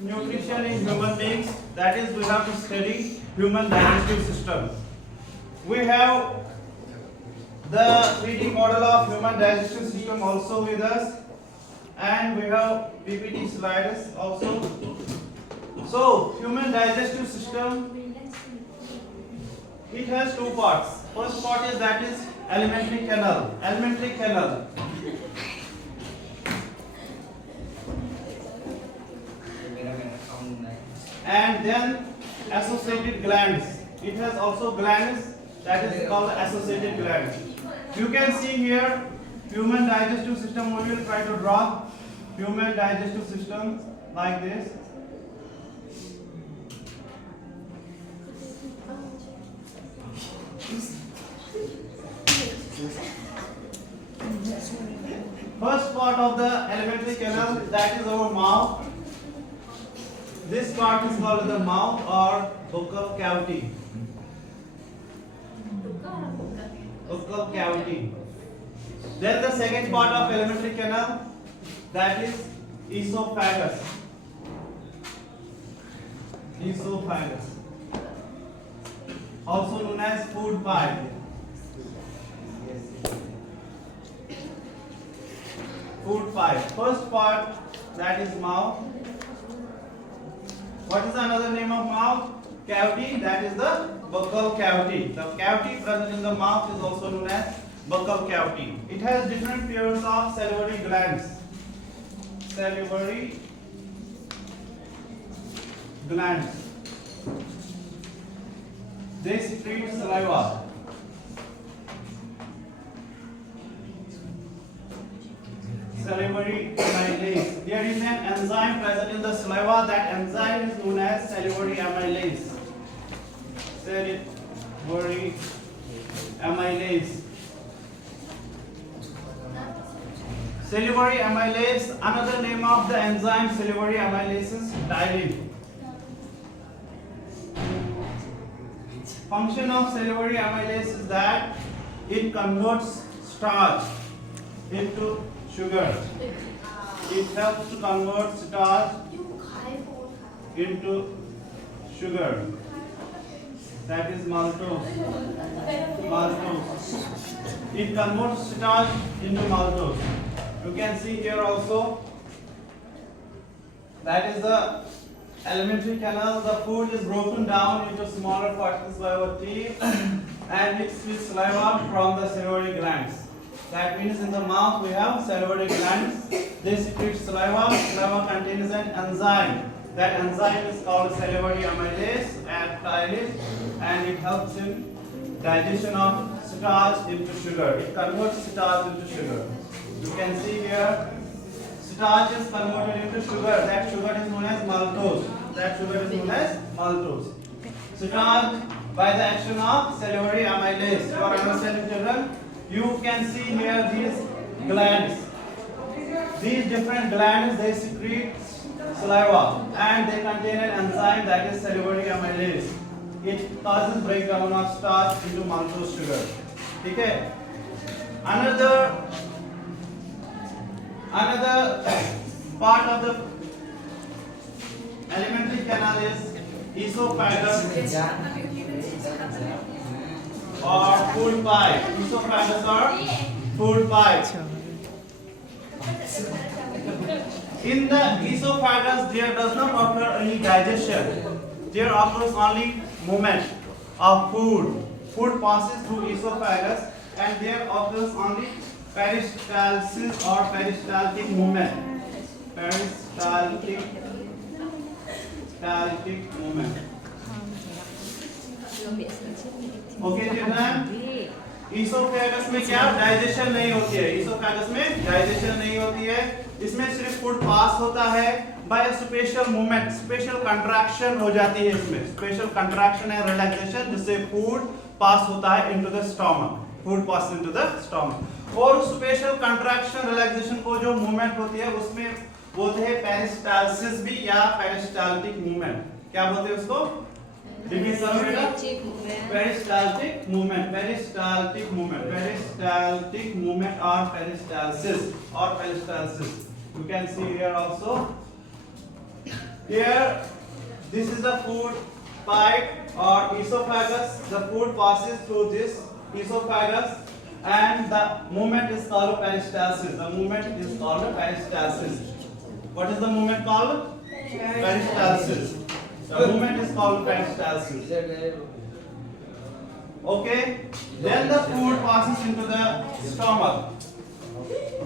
nutrition in human beings. That is, we have to study human digestive system. We have the 3D model of human digestive system also with us, and we have PPT slides also. So, human digestive system, it has two parts. First part is that is alimentary canal. Alimentary canal. And then associated glands. It has also glands, that is called associated glands. You can see here human digestive system. We will try to draw human digestive system like this. First part of the alimentary canal, that is our mouth. This part is called the mouth or buccal cavity. Buccal cavity. Then the second part of alimentary canal, that is esophagus. Esophagus, also known as food pipe. Food pipe. First part, that is mouth. What is another name of mouth? Cavity, that is the buccal cavity. The cavity present in the mouth is also known as buccal cavity. It has different pairs of salivary glands. Salivary glands. They secrete saliva. Salivary amylase. There is an enzyme present in the saliva. That enzyme is known as salivary amylase. Salivary amylase. Salivary amylase. Another name of the enzyme salivary amylase is ptyalin. Function of salivary amylase is that it converts starch into sugar. It helps to convert starch into sugar. That is maltose. Maltose. It converts starch into maltose. You can see here also. That is the alimentary canal. The food is broken down into smaller particles by our teeth and mixed with saliva from the salivary glands. That means in the mouth we have salivary glands. They secrete saliva. Saliva contains an enzyme. That enzyme is called salivary amylase and ptyalin, and it helps in digestion of starch into sugar. It converts starch into sugar. You can see here, starch is converted into sugar. That sugar is known as maltose. That sugar is known as maltose. Starch by the action of salivary amylase. You are understanding, children? You can see here these glands. These different glands, they secrete saliva and they contain an enzyme that is salivary amylase. It causes breakdown of starch into maltose sugar. Okay. Another part of the alimentary canal is esophagus or food pipe. Esophagus or food pipe. In the esophagus, there does not occur any digestion. There occurs only movement of food. Food passes through esophagus, and there occurs only peristalsis or peristaltic movement. Peristaltic movement. Okay, children. Oesophagus में क्या digestion नहीं होती है. Oesophagus में digestion नहीं होती है. इसमें सिर्फ फूड पास होता है by special movement. Special contraction हो जाती है इसमें. स्पेशल कंट्रैक्शन है, रिलैक्सेशन, जिससे फूड पास होता है into the stomach. Food pass into the stomach. और स्पेशल कंट्रैक्शन रिलैक्सेशन को जो मूवमेंट होती है उसमें बोलते हैं पेरिस्टालसिस भी या पेरिस्टाल्टिक मूवमेंट. क्या बोलते हैं उसको? peristaltic movement, peristaltic movement or peristalsis. You can see here also Here, this is the food pipe or esophagus. The food passes through this esophagus, and the movement is called peristalsis. The movement is called peristalsis. What is the movement called? Peristalsis. The movement is called peristalsis. Okay. Then the food passes into the stomach.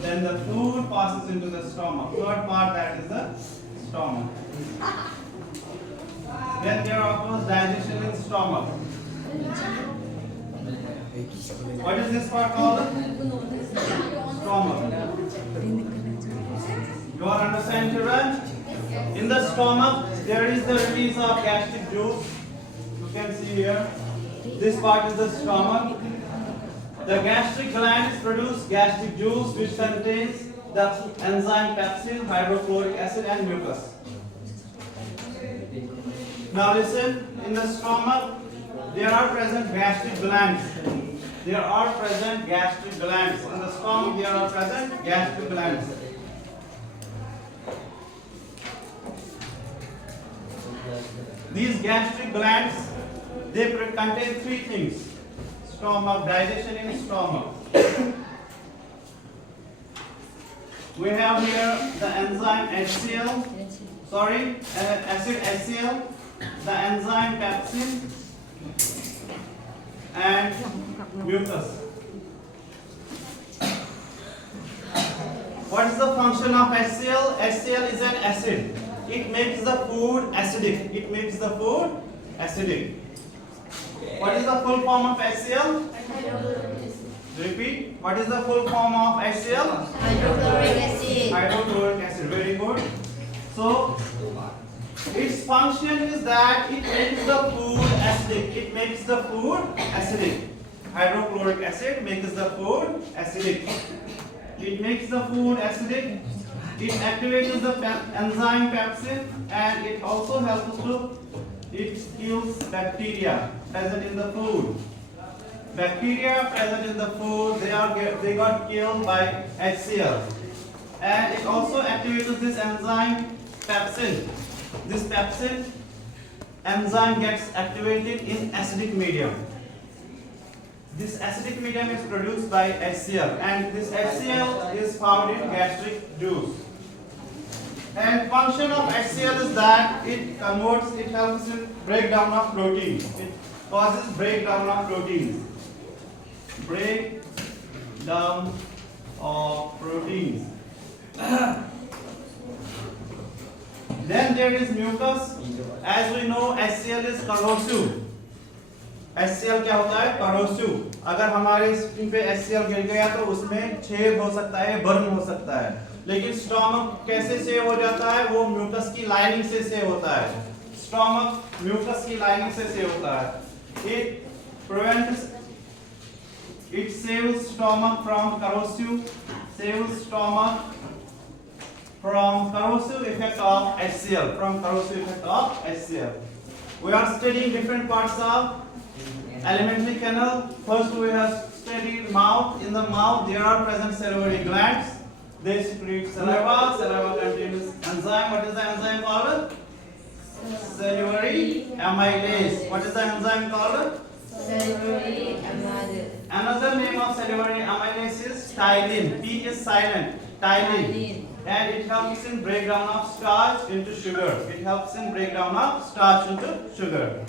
Then the food passes into the stomach. Third part, that is the stomach. Then there occurs digestion in stomach. What is this part called? Stomach. You are understand, children? In the stomach, there is the release of gastric juice. You can see here. This part is the stomach. The gastric glands produce gastric juice, which contains the enzyme pepsin, hydrochloric acid, and mucus. Now listen, in the stomach, there are present gastric glands. There are present gastric glands. In the stomach, there are present gastric glands. These gastric glands, they contain three things. Stomach, digestion in stomach. We have here the enzyme HCl, acid HCl, the enzyme pepsin, and mucus. What is the function of HCl? HCl is an acid. It makes the food acidic. It makes the food acidic. What is the full form of HCl? Repeat. What is the full form of HCl? Hydrochloric acid. Hydrochloric acid. Very good. So, its function is that it makes the food acidic. It makes the food acidic. Hydrochloric acid makes the food acidic. It makes the food acidic. It activates the enzyme pepsin, and it also helps to, it kills bacteria present in the food. Bacteria present in the food, they got killed by HCl. And it also activates this enzyme pepsin. This pepsin enzyme gets activated in acidic medium. This acidic medium is produced by HCl, and this HCl is found in gastric juice. And function of HCl is that it helps in breakdown of proteins. It causes breakdown of proteins. Breakdown of proteins. Then there is mucus. As we know, HCl is corrosive. HCl क्या होता है? Corrosive. अगर हमारे skin पे HCl गिर गया तो उसमें छेद हो सकता है, बर्न हो सकता है. लेकिन स्टोमक कैसे सेव हो जाता है? वो म्यूकस की लाइनिंग से सेव होता है. स्टोमक म्यूकस की लाइनिंग से सेव होता है. It saves stomach from corrosive effect of HCl. From corrosive effect of HCl. We are studying different parts of alimentary canal. First we have studied mouth. In the mouth there are present salivary glands. They secrete saliva. Saliva contains enzyme. What is the enzyme called? Salivary amylase. What is the enzyme called? Salivary amylase. Another name of salivary amylase is ptyalin. P is silent. Ptyalin. And it helps in breakdown of starch into sugar. It helps in breakdown of starch into sugar.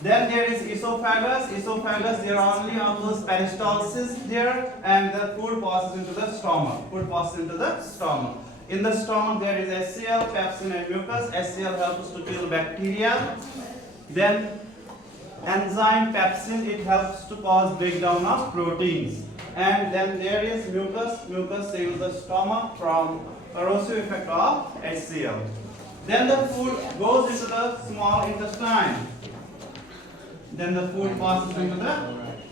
Then there is esophagus. Esophagus, there are only of those peristalsis there, and the food passes into the stomach. Food passes into the stomach. In the stomach there is HCl, pepsin, and mucus. HCl helps to kill bacteria. Then enzyme pepsin, it helps to cause breakdown of proteins. And then there is mucus. Mucus saves the stomach from corrosive effect of HCl. Then the food goes into the small intestine. Then the food passes into the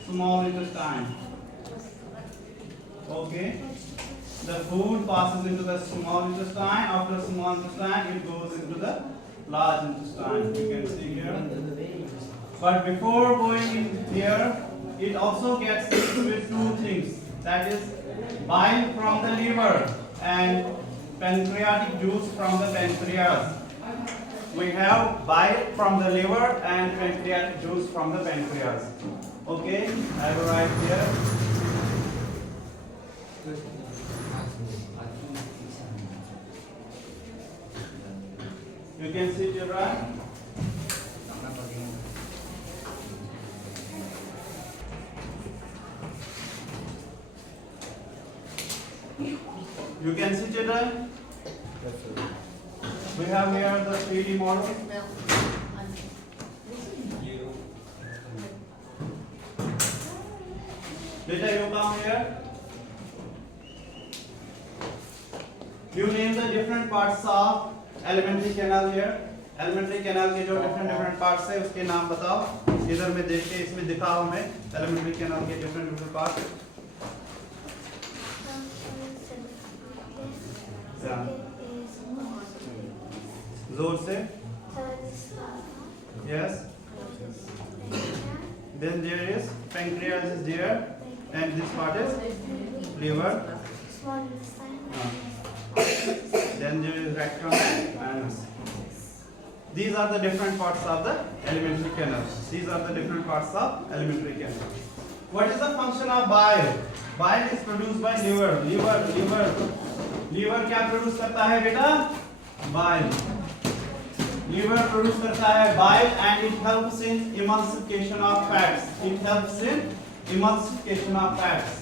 small intestine. Okay. The food passes into the small intestine. After small intestine, it goes into the large intestine. You can see here. But before going in here, it also gets mixed with two things. That is bile from the liver and pancreatic juice from the pancreas. we have bile from the liver and pancreatic juice from the pancreas. Okay, I will write here. You can see children. You can see children. We have here the 3D model. Beta, you come here. You name the different parts of alimentary canal here. Alimentary canal के जो different parts है उसके नाम बताओ. इधर में देख के इसमें दिखाओ हमें alimentary canal के different parts. Yeah. जोर से. Yes. Then there is pancreas is there, and this part is liver. Then there is rectum and anus. These are the different parts of the alimentary canal. These are the different parts of alimentary canal. What is the function of bile? Bile is produced by liver. Liver क्या produce करता है बेटा? Bile. Liver produce करता है bile and it helps in emulsification of fats. It helps in emulsification of fats.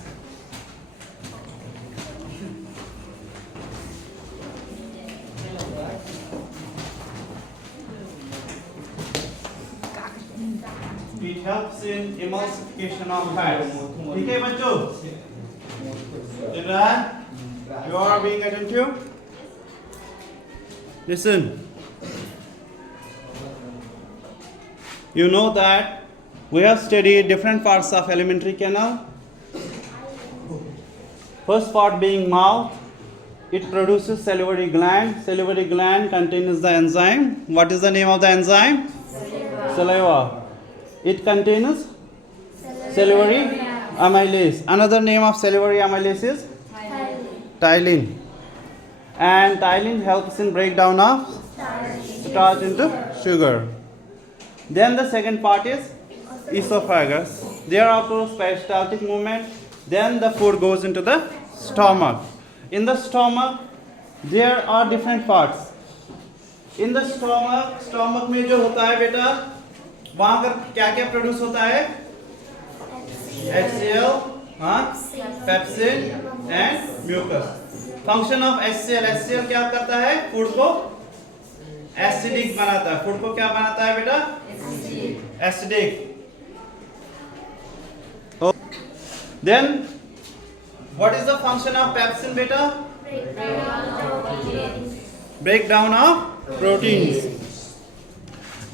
It helps in emulsification of fats. ठीक है बच्चों? Children, you are being attentive? Listen. You know that we have studied different parts of alimentary canal. First part being mouth. It produces salivary gland. Salivary gland contains the enzyme. What is the name of the enzyme? Saliva. It contains salivary amylase. Another name of salivary amylase is ptyalin. And ptyalin helps in breakdown of starch into sugar. Then the second part is esophagus. There occurs peristaltic movement. Then the food goes into the stomach. In the stomach, there are different parts. In the stomach में जो होता है बेटा, वहाँ पर क्या-क्या produce होता है? HCl, pepsin and mucus. Function of HCl क्या करता है? फूड को एसिडिक बनाता है. फूड को क्या बनाता है बेटा? Acidic. Oh. Then what is the function of pepsin beta? Breakdown of proteins.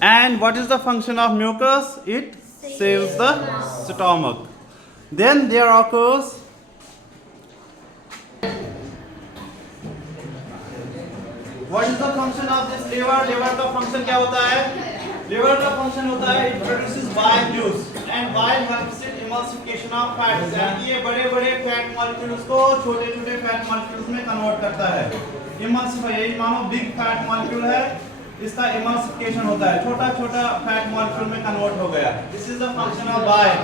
And what is the function of mucus? It seals the stomach. Then there occurs what is the function of this liver? Liver का function क्या होता है? Liver का function होता है it produces bile juice and bile helps in emulsification of fats. यानी ये बड़े-बड़े fat molecules को छोटे-छोटे fat molecules में convert करता है. Emulsify ये मानो big fat molecule है इसका emulsification होता है. छोटा-छोटा fat molecule में convert हो गया. This is the function of bile.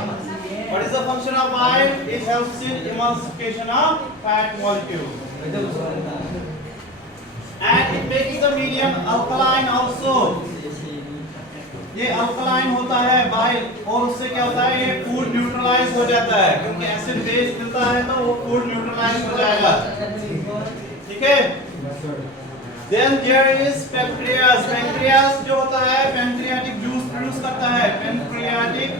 What is the function of bile? It helps in emulsification of fat molecule. And it makes the medium alkaline also. ये alkaline होता है bile और उससे क्या होता है ये फूड न्यूट्रलाइज हो जाता है क्योंकि एसिड बेस मिलता है तो वो फूड न्यूट्रलाइज हो जाएगा. ठीक है. Then there is pancreas. Pancreas जो होता है पैंक्रियाटिक जूस प्रोड्यूस करता है. Pancreatic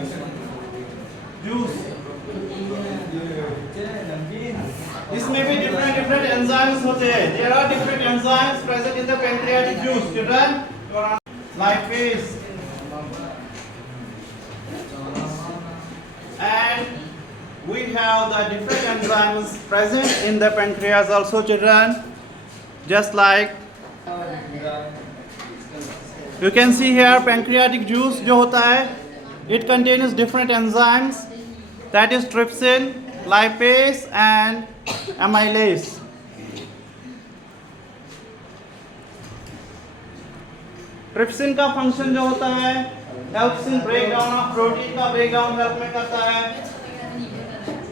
juice. इसमें भी different enzymes होते हैं. There are different enzymes present in the pancreatic juice. Children, lipase. And we have the different enzymes present in the pancreas also, children. Just like you can see here, pancreatic juice जो होता है, it contains different enzymes, that is trypsin, lipase and amylase. Trypsin का function जो होता है helps in break down of protein का break down help में करता है।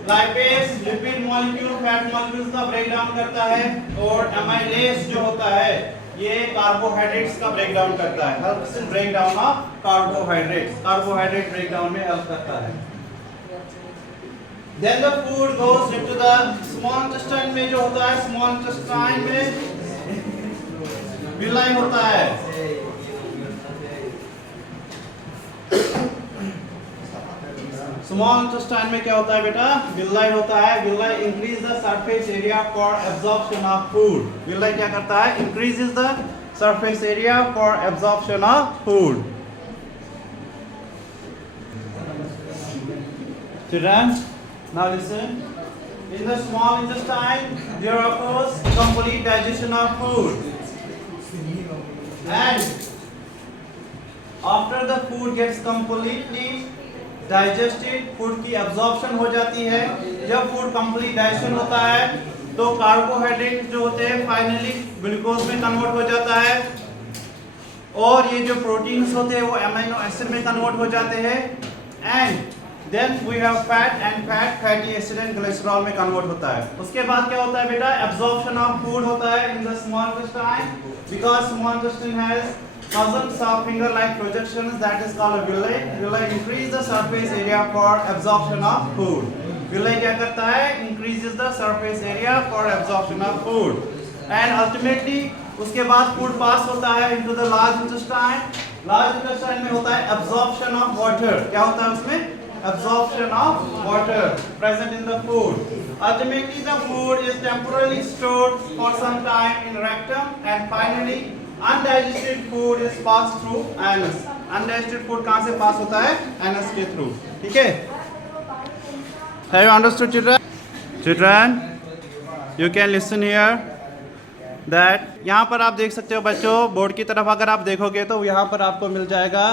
Lipase lipid molecule fat molecules का ब्रेक डाउन करता है। और एमाइलेज जो होता है ये कार्बोहाइड्रेट्स का ब्रेक डाउन करता है। Helps in break down of carbohydrates, carbohydrate break down में हेल्प करता है। Then the food goes into the small intestine में जो होता है small intestine में विलाई होता है। स्मॉल इंटेस्टाइन में क्या होता है बेटा? विलाई होता है। Villi increase the surface area for absorption of food. Villi क्या करता है? Increases the surface area for absorption of food. Children, now listen. In the small intestine, there occurs complete digestion of food. And after the food gets completely digested, food की absorption हो जाती है। जब food complete digestion होता है तो carbohydrate जो होते हैं फाइनली ग्लूकोज में कन्वर्ट हो जाता है और ये जो प्रोटीन्स होते हैं वो अमीनो एसिड में कन्वर्ट हो जाते हैं। And then we have fat and fatty acid and glycerol में कन्वर्ट होता है। उसके बाद क्या होता है बेटा? एब्जॉर्प्शन ऑफ फूड होता है in the small intestine because small intestine has thousands of finger-like projections that is called a villi. Villi increase the surface area for absorption of food. Villi क्या करता है? Increases the surface area for absorption of food. And ultimately उसके बाद food pass होता है into the large intestine. Large intestine में होता है absorption of water. क्या होता है उसमें? Absorption of water present in the food. Ultimately the food is temporarily stored for some time in rectum and finally undigested food is passed through anus. Undigested food कहाँ से पास होता है? anus के through. ठीक है? Have you understood, children? Children, you can listen here. That यहाँ पर आप देख सकते हो बच्चों, बोर्ड की तरफ अगर आप देखोगे तो यहाँ पर आपको मिल जाएगा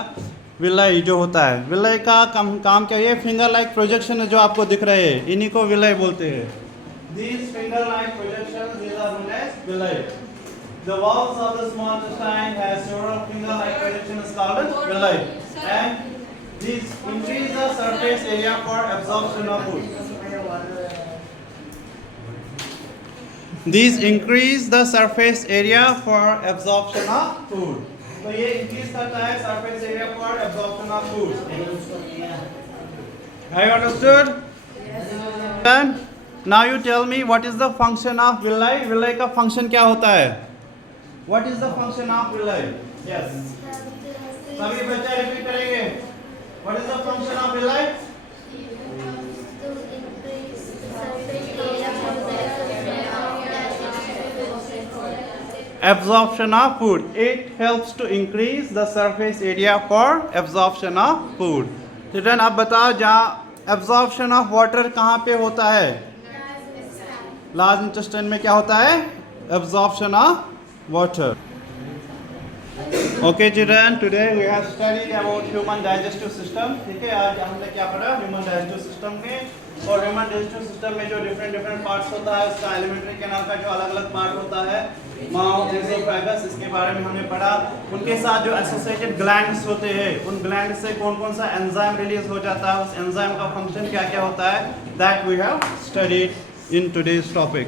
विलाई जो होता है। विलाई का काम क्या है? फिंगर लाइक प्रोजेक्शन है जो आपको दिख रहे हैं, इन्हीं को विलाई बोलते हैं। These finger like projections, these are known as villi. The walls of the small intestine has several finger-like projections called villi, and these increase the surface area for absorption of food. These increase the surface area for absorption of food. तो ये increase करता है surface area for absorption of food. Have you understood? Then now you tell me what is the function of villi? Villi का function क्या होता है? What is the function of villi? Yes. सभी बच्चे रिपीट करेंगे। What is the function of villi? Absorption of food. It helps to increase the surface area for absorption of food. Children, अब बताओ जहाँ absorption of water कहाँ पे होता है? Large intestine में क्या होता है? Absorption of water. Okay children, today we have studied about human digestive system. ठीक है, आज हमने क्या पढ़ा? Human digestive system में, और human digestive system में जो different parts होता है उसका alimentary canal का जो अलग-अलग part होता है, माउथ, एसोफेगस, इसके बारे में हमने पढ़ा। उनके साथ जो एसोसिएटेड ग्लैंड्स होते हैं, उन ग्लैंड से कौन-कौन सा एंजाइम रिलीज हो जाता है, उस एंजाइम का फंक्शन क्या-क्या होता है, that we have studied in today's topic.